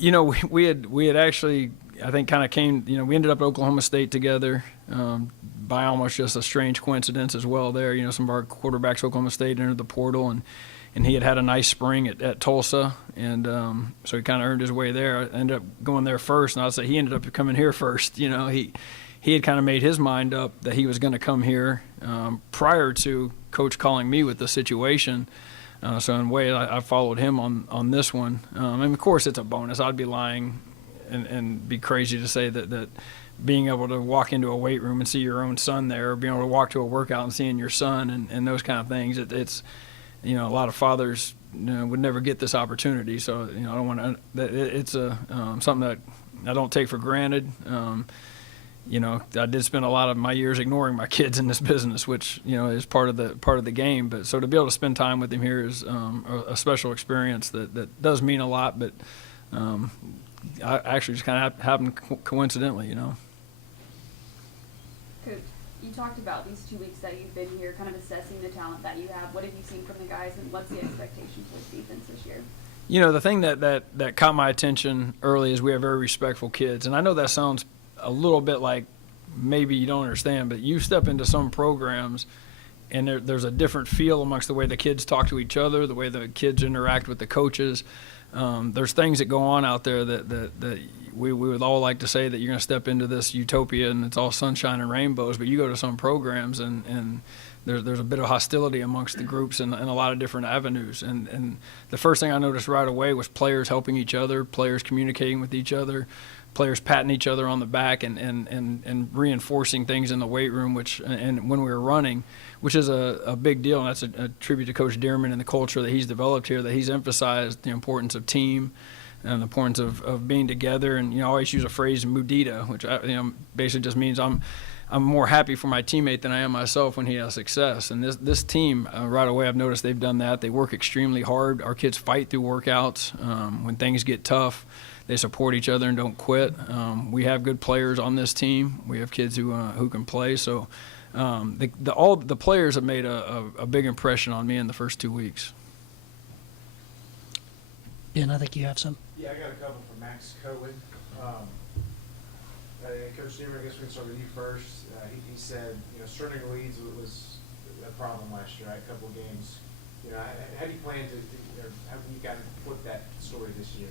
We had actually, I think, kind of came. We ended up at Oklahoma State together, by almost just a strange coincidence as well. There, some of our quarterbacks, Oklahoma State, entered the portal, and he had a nice spring at Tulsa, and so he kind of earned his way there. I ended up going there first, and I'd say he ended up coming here first. He had kind of made his mind up that he was going to come here prior to Coach calling me with the situation. So in a way, I followed him on this one. And of course, it's a bonus. I'd be lying and be crazy to say that being able to walk into a weight room and see your own son there, or being able to walk to a workout and seeing your son and those kind of things, it's a lot of fathers would never get this opportunity. So I don't want to. It's something that I don't take for granted. I did spend a lot of my years ignoring my kids in this business, which is part of the game. But so to be able to spend time with him here is a special experience that does mean a lot. But I actually just kind of happened coincidentally. Coach, you talked about these 2 weeks that you've been here, kind of assessing the talent that you have. What have you seen from the guys, and what's the expectation for the defense this year? The thing that caught my attention early is we have very respectful kids, and I know that sounds a little bit like maybe you don't understand, but you step into some programs and there's a different feel amongst the way the kids talk to each other, the way the kids interact with the coaches. There's things that go on out there that we would all like to say that you're going to step into this utopia and it's all sunshine and rainbows, but you go to some programs and there's a bit of hostility amongst the groups in a lot of different avenues. And the first thing I noticed right away was players helping each other, players communicating with each other, players patting each other on the back and reinforcing things in the weight room, and when we were running, which is a big deal. And that's a tribute to Coach Dearman and the culture that he's developed here, that he's emphasized the importance of team and the importance of being together. And I always use a phrase, mudita, which basically just means I'm more happy for my teammate than I am myself when he has success. And this team, right away, I've noticed they've done that. They work extremely hard. Our kids fight through workouts. When things get tough, they support each other and don't quit. We have good players on this team. We have kids who can play. So all the players have made a big impression on me in the first 2 weeks. Ben, I think you have some. Yeah, I got a couple from Max Cohen. Coach Dearman, I guess we can start with you first. He said, starting leads was a problem last year, right? A couple of games. How do you plan to how do you kind of flip that story this year?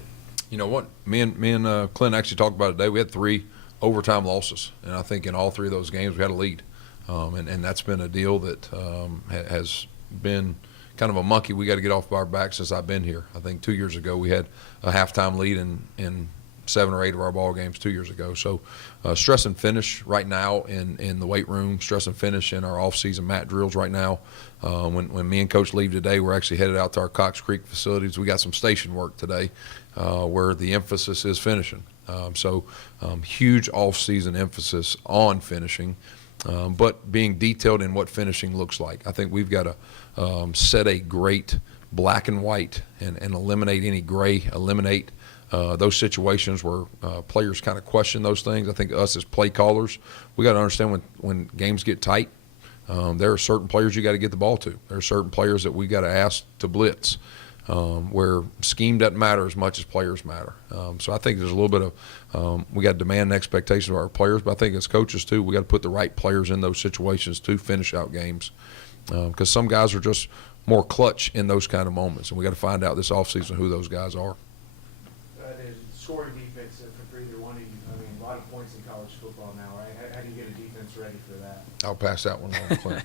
You know what? Me and Clint actually talked about it today. We had 3 overtime losses, and I think in all 3 of those games we had a lead, and that's been a deal that has been kind of a monkey we got to get off our back since I've been here. I think 2 years ago we had a halftime lead in 7 or 8 of our ball games 2 years ago. So stress and finish right now in the weight room, stress and finish in our off-season mat drills right now. When me and Coach leave today, we're actually headed out to our Cox Creek facilities. We got some station work today where the emphasis is finishing. So huge off-season emphasis on finishing, but being detailed in what finishing looks like. I think we've got to set a great black and white and eliminate any gray, eliminate those situations where players kind of question those things. I think us as play callers, we got to understand when games get tight, there are certain players you got to get the ball to. There are certain players that we got to ask to blitz, where scheme doesn't matter as much as players matter. So I think there's a little bit of we got to demand expectations of our players, but I think as coaches too, we got to put the right players in those situations to finish out games, because some guys are just more clutch in those kind of moments, and we got to find out this offseason who those guys are. There's scoring defense for either one of you. I mean, a lot of points in college football now, right? How do you get a defense ready for that? I'll pass that one on to Clint.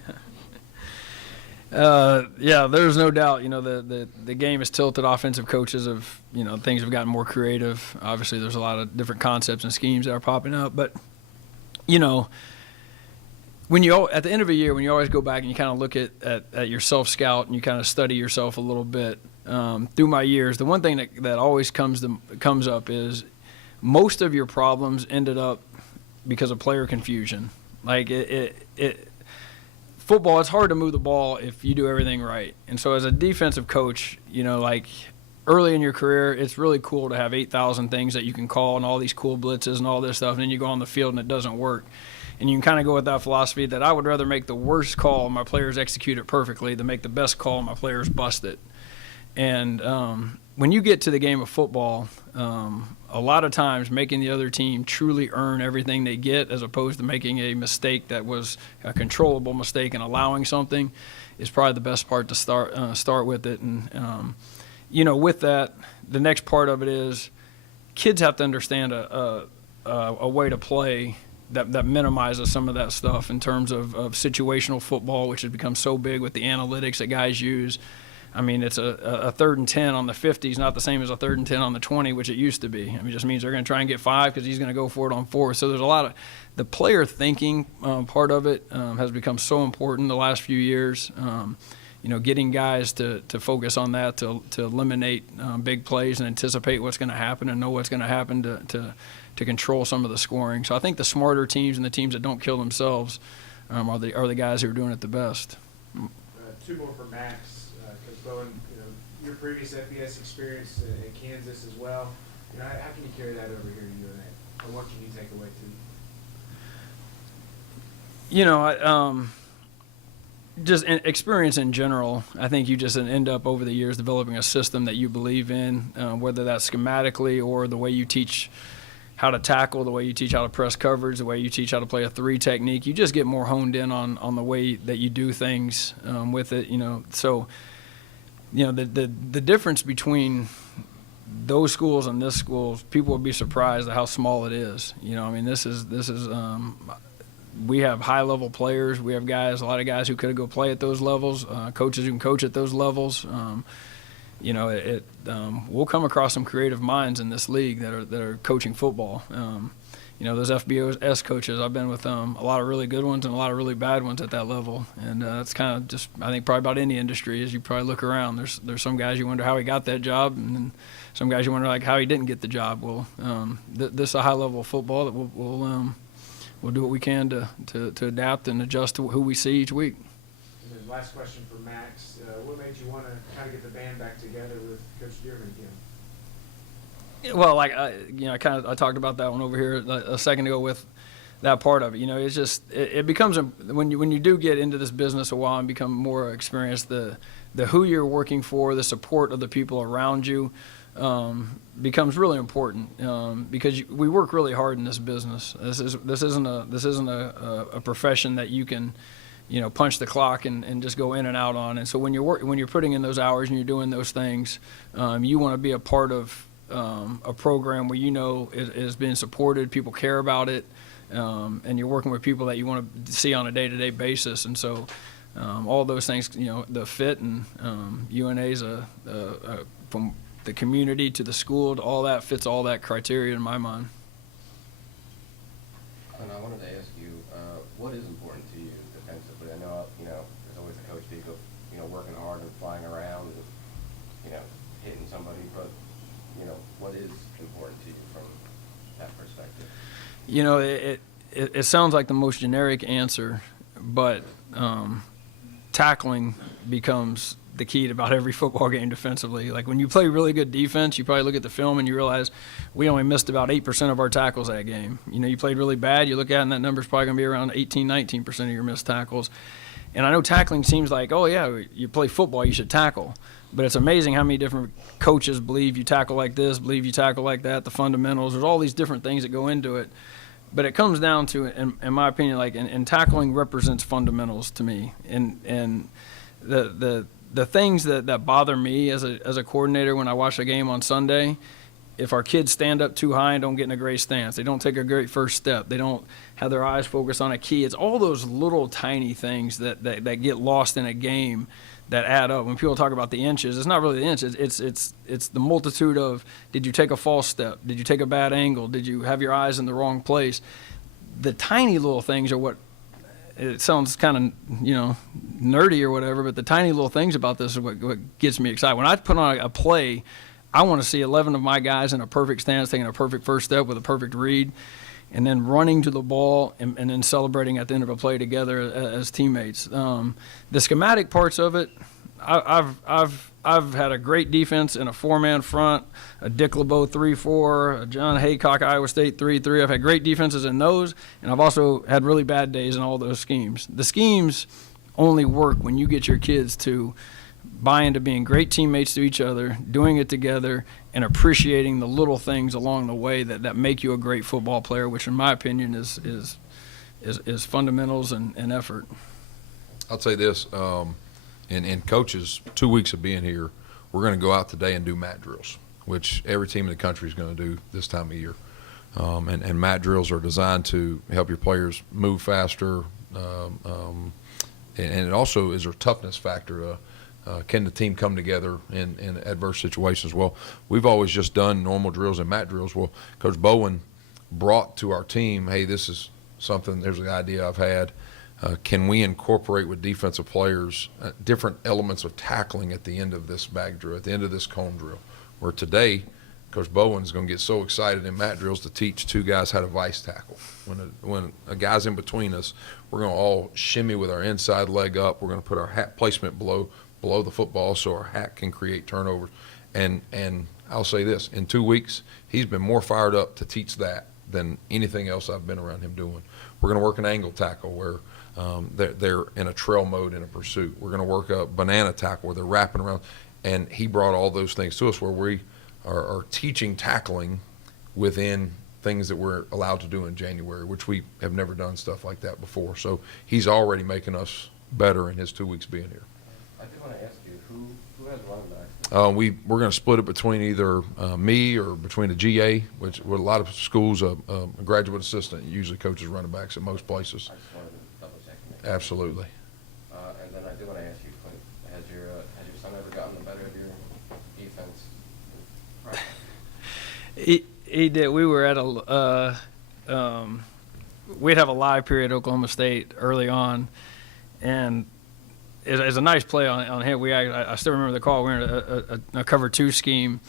Yeah, there's no doubt. The game is tilted. Offensive coaches have, things have gotten more creative. Obviously, there's a lot of different concepts and schemes that are popping up. But, when at the end of a year, when you always go back and you kind of look at your self-scout and you kind of study yourself a little bit, through my years, the one thing that always comes up is most of your problems ended up because of player confusion. Like football, it's hard to move the ball if you do everything right. And so as a defensive coach, like early in your career, it's really cool to have 8,000 things that you can call and all these cool blitzes and all this stuff, and then you go on the field and it doesn't work. And you can kind of go with that philosophy that I would rather make the worst call and my players execute it perfectly than make the best call and my players bust it. And when you get to the game of football, a lot of times making the other team truly earn everything they get, as opposed to making a mistake that was a controllable mistake and allowing something, is probably the best part to start with it. And with that, the next part of it is kids have to understand a way to play that minimizes some of that stuff in terms of situational football, which has become so big with the analytics that guys use. I mean, it's a 3rd and 10 on the 50 is not the same as a 3rd and 10 on the 20, which it used to be. I mean, it just means they're going to try and get 5 because he's going to go for it on 4. So there's a lot of the player thinking part of it has become so important the last few years. Getting guys to focus on that, to eliminate big plays and anticipate what's going to happen and know what's going to happen to control some of the scoring. So I think the smarter teams and the teams that don't kill themselves are the guys who are doing it the best. 2 more for Max. Coach Bowen, your previous FBS experience in Kansas as well. How can you carry that over here to UNA? Or what can you take away too? Just experience in general, I think you just end up over the years developing a system that you believe in, whether that's schematically or the way you teach how to tackle, the way you teach how to press coverage, the way you teach how to play a 3 technique. You just get more honed in on the way that you do things with it. So the difference between those schools and this school, people would be surprised at how small it is. This is we have high-level players. We have a lot of guys who could go play at those levels, coaches who can coach at those levels. We'll come across some creative minds in this league that are coaching football. Those FBS coaches, I've been with a lot of really good ones and a lot of really bad ones at that level. And that's kind of just, I think, probably about any industry. As you probably look around, there's some guys you wonder how he got that job, and then some guys you wonder how he didn't get the job. Well, this is a high level of football that we'll do what we can to adapt and adjust to who we see each week. And then last question for Max. What made you want to kind of get the band back together with Coach Dearman again? Well, I talked about that one over here a second ago with that part of it. It's just it becomes when you do get into this business a while and become more experienced, the who you're working for, the support of the people around you becomes really important because we work really hard in this business. This isn't a profession that you can punch the clock and just go in and out on. And so when you're putting in those hours and you're doing those things, you want to be a part of a program where is being supported, people care about it, and you're working with people that you want to see on a day-to-day basis. And so all those things, the fit and UNA's from the community to the school to all that fits all that criteria in my mind. And I wanted to ask you, what is important to you defensively? I know, there's always a coach speak of, working hard and flying around and, hitting somebody, but, what is important to you from that perspective? It sounds like the most generic answer, but tackling becomes the key to about every football game defensively. Like when you play really good defense, you probably look at the film and you realize we only missed about 8% of our tackles that game. You played really bad, you look at it and that number's probably going to be around 19% of your missed tackles. And I know tackling seems like, oh yeah, you play football, you should tackle. But it's amazing how many different coaches believe you tackle like this, believe you tackle like that, the fundamentals. There's all these different things that go into it. But it comes down to, in my opinion, and tackling represents fundamentals to me. And the things that bother me as a coordinator when I watch a game on Sunday, if our kids stand up too high and don't get in a great stance, they don't take a great first step, they don't have their eyes focused on a key. It's all those little tiny things that get lost in a game that add up. When people talk about the inches, it's not really the inches. It's the multitude of, did you take a false step? Did you take a bad angle? Did you have your eyes in the wrong place? The tiny little things are what, it sounds kind of, nerdy or whatever, but the tiny little things about this is what gets me excited. When I put on a play, I want to see 11 of my guys in a perfect stance, taking a perfect first step with a perfect read, and then running to the ball and then celebrating at the end of a play together as teammates. The schematic parts of it, I've had a great defense in a 4-man front, a Dick LeBeau 3-4, a John Haycock Iowa State 3-3. I've had great defenses in those, and I've also had really bad days in all those schemes. The schemes only work when you get your kids to buy into being great teammates to each other, doing it together, and appreciating the little things along the way that make you a great football player, which in my opinion is fundamentals and effort. I'll say this, in coaches, 2 weeks of being here, we're going to go out today and do mat drills, which every team in the country is going to do this time of year. And mat drills are designed to help your players move faster, and it also is a toughness factor. Can the team come together in adverse situations? Well, we've always just done normal drills and mat drills. Well, Coach Bowen brought to our team, hey, this is something, there's an idea I've had. Can we incorporate with defensive players different elements of tackling at the end of this bag drill, at the end of this cone drill? Where today, Coach Bowen's going to get so excited in mat drills to teach two guys how to vice tackle. When a guy's in between us, we're going to all shimmy with our inside leg up. We're going to put our hat placement below the football so our hat can create turnovers. And I'll say this, in 2 weeks, he's been more fired up to teach that than anything else I've been around him doing. We're going to work an angle tackle where they're in a trail mode in a pursuit. We're going to work a banana tackle where they're wrapping around. And he brought all those things to us where we are teaching tackling within things that we're allowed to do in January, which we have never done stuff like that before. So he's already making us better in his 2 weeks being here. I did want to ask you, who has running backs? We're going to split it between either me or between a GA, which with a lot of schools, a graduate assistant usually coaches running backs at most places. I just wanted to double check. Absolutely. And then I did want to ask you, Clint, has your son ever gotten the better of your defense? Right. He did. We were at we'd have a live period at Oklahoma State early on, and it's a nice play on him. I still remember the call. We were in a cover 2 scheme,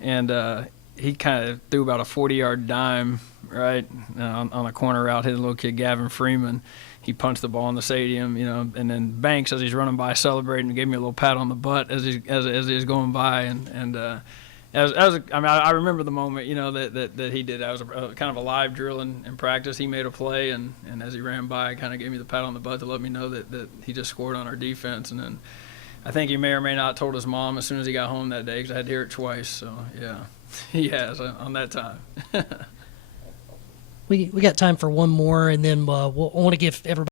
and he kind of threw about a 40-yard dime right on a corner route. Hit a little kid Gavin Freeman. He punched the ball in the stadium, and then Banks, as he's running by, celebrating, gave me a little pat on the butt as he was going by, I remember the moment, that he did. That was kind of a live drill in practice. He made a play, and as he ran by, kind of gave me the pat on the butt to let me know that he just scored on our defense. And then I think he may or may not told his mom as soon as he got home that day because I had to hear it twice. So, yeah, he has on that time. We got time for one more, and then I want to give everybody